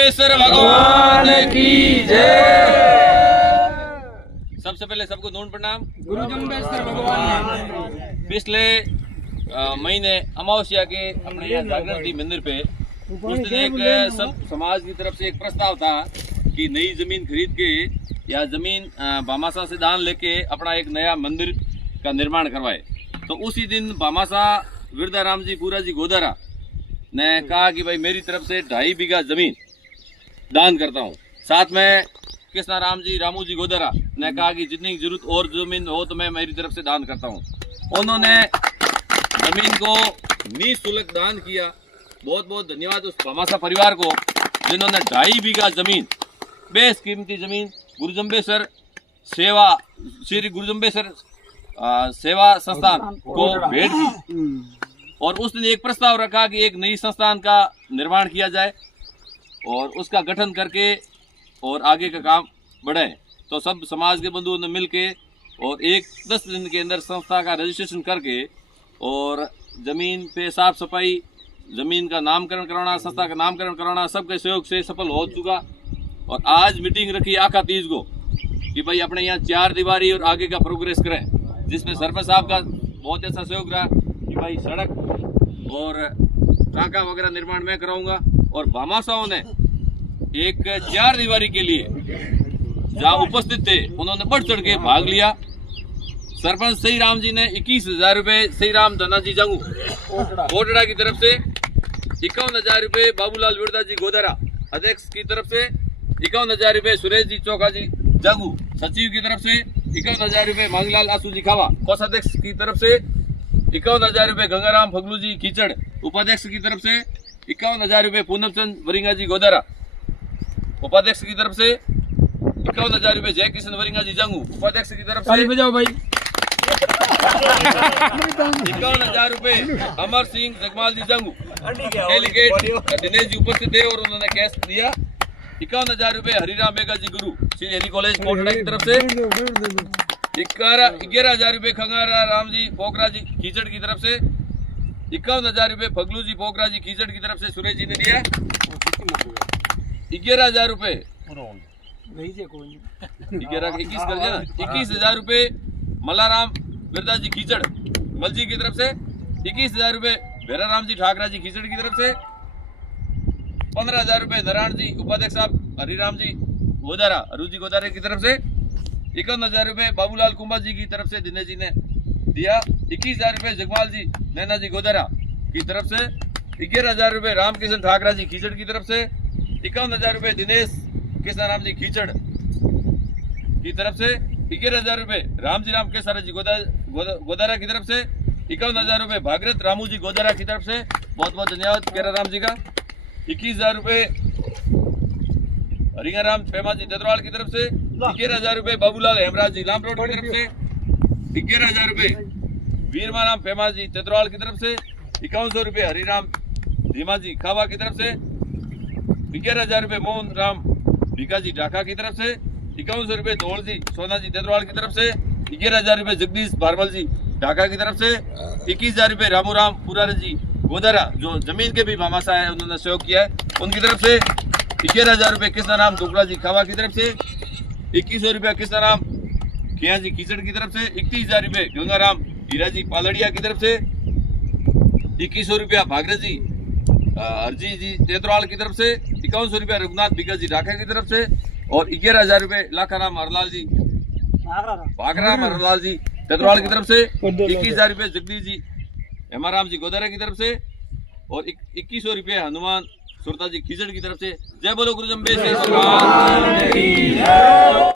जम्बेश्वर भगवान की जय। सबसे पहले सबको नून प्रणाम। गुरु जम्बेश्वर भगवान पिछले महीने अमावस्या के अपने यहाँ जागरण थी मंदिर पे, उस दिन एक सब समाज की तरफ से एक प्रस्ताव था कि नई जमीन खरीद के या जमीन भामाशाह से दान लेके अपना एक नया मंदिर का निर्माण करवाए। तो उसी दिन भामाशाह विरदाराम जी पूरा जी गोदारा ने कहा कि भाई मेरी तरफ से 2.5 बीघा जमीन दान करता हूँ। साथ में कृष्णाराम जी रामू जी गोदारा ने कहा कि जितनी जरूरत और जमीन हो तो मैं मेरी तरफ से दान करता हूँ। उन्होंने जमीन को निःशुल्क दान किया। बहुत बहुत धन्यवाद उस भामाशाह परिवार को जिन्होंने 2.5 बीघा जमीन, बेशकीमती जमीन गुरु जम्बेश्वर सेवा, श्री गुरु जम्बेश्वर सेवा संस्थान को भेंट की। और उस दिन एक प्रस्ताव रखा कि एक नई संस्थान का निर्माण किया जाए और उसका गठन करके और आगे का काम बढ़े। तो सब समाज के बंधुओं ने मिलके और 10 दिन के अंदर संस्था का रजिस्ट्रेशन करके और ज़मीन पे साफ सफाई, ज़मीन का नामकरण कराना, संस्था का नामकरण कराना सबके सहयोग से सफल हो चुका। और आज मीटिंग रखी आका तीज को कि भाई अपने यहाँ 4 दीवारी और आगे का प्रोग्रेस करें, जिसमें सरपंच साहब का बहुत अच्छा सहयोग रहा कि भाई सड़क और टाका वगैरह निर्माण मैं कराऊंगा। और भामाशाहों ने एक 4 दीवारी के लिए जहाँ उपस्थित थे उन्होंने बढ़ चढ़ के भाग लिया। सरपंच सही राम जी ने 21,000 रुपये, सही राम धनाजी जंगू कोटड़ा की तरफ से 51,000 रुपये, बाबूलाल विरदा जी गोदारा अध्यक्ष की तरफ से 51,000 रुपये, सुरेश जी चौका जी जंगू सचिव की तरफ से 51,000 रुपये, मांगलाल आसू जी खावा कोषाध्यक्ष की तरफ से 51,000 रुपये, गंगाराम फगलू जी कीचड़ उपाध्यक्ष की तरफ से 51,000 रुपये, पूनमचंद वरिंगा जी गोदारा उपाध्यक्ष की तरफ से 51,000 रुपये, जय किशन वरिंगा जी जंगू उपाध्यक्ष की तरफ से बजाओ भाई 51,000 रुपये, अमर सिंह जगमाल जी जंगू डेलीगेट दिनेश जी उपस्थित थे और उन्होंने कैश दिया। 51,000 रुपये, हरिराम बेगा जी गुरु श्री हरि कॉलेज कोटड़ा की तरफ से 11,000 रुपये, खंगारा राम जी पोखरा जी कीचड़ की तरफ से 51,000 रुपये, फगलू जी पोखरा जी कीचड़ की तरफ से सुरेश जी ने दिया 11,000 रुपये, 21,000 रुपये, मल्लाराम विरदा जी कीचड़ मलजी की तरफ से 21,000 रुपये, भैराराम जी ठाकरा जी कीचड़ की तरफ से 15,000 रुपये, नारायण जी उपाध्यक्ष साहब हरिराम जी गोदारा अरू जी गोदारे की तरफ से 51,000 रुपये, बाबूलाल कुंभा जी की तरफ से दिनेश जी ने दिया 21,000 रुपये, जगमाल जी नैना जी गोदारा की तरफ से 11,000 रुपये, रामकिशन ठाकरा जी कीचड़ की तरफ से 51,000 रुपये, दिनेश कृष्णाराम जी कीचड़ की तरफ से 11,000 रुपये, राम जी राम केसारा जी गोदारा की तरफ से 51,000 रुपये, भागीरथ रामू जी गोदारा की तरफ से बहुत बहुत धन्यवाद केरा राम जी का 21,000 रुपये, हरिंगाराम फेमा जी ददरवाल की तरफ से 11,000 रुपये, बाबूलाल हेमराज जी लामरोड की तरफ से 11,000 रुपये, वीरमाराम फेमा जी तेतरवाल की तरफ से 5100 रुपये, हरिराम धीमा जी खावा की तरफ से 11,000 रुपये, मोहन राम भीका जी ढाका की तरफ से 5100 रुपये, धोल जी सोना जी तेतरवाल की तरफ से 11,000 रुपये, जगदीश भारमल जी ढाका की तरफ से 21,000 रुपये, रामू राम पुरारे जी गोदारा जो जमीन के भी भामाशाह है उन्होंने सहयोग किया है उनकी तरफ से 11,000 रुपये, कृष्णाराम दुगड़ा जी खावा की तरफ से 2100 रुपये, कृष्णाराम खिया जी कीचड़ की तरफ से 31,000 रुपये, गंगाराम हीरा जी पालड़िया की तरफ से 2100 रुपया, भागीरथ जी हरजी जी तेतरवाल की तरफ से 5100 रुपया, रघुनाथ बिका जी ढाका की तरफ से और 11,000 रुपये, लाखाराम हरलाल जी भागराम हरलाल जी तेतरवाल की तरफ से 21,000 रुपये, जगदीश जी हेमाराम जी गोदारा की तरफ से और 2100 रुपये, हनुमान सुरता जी कीचड़ की तरफ से। जय बोलो गुरु जम्बेश्वर भगवान की जय।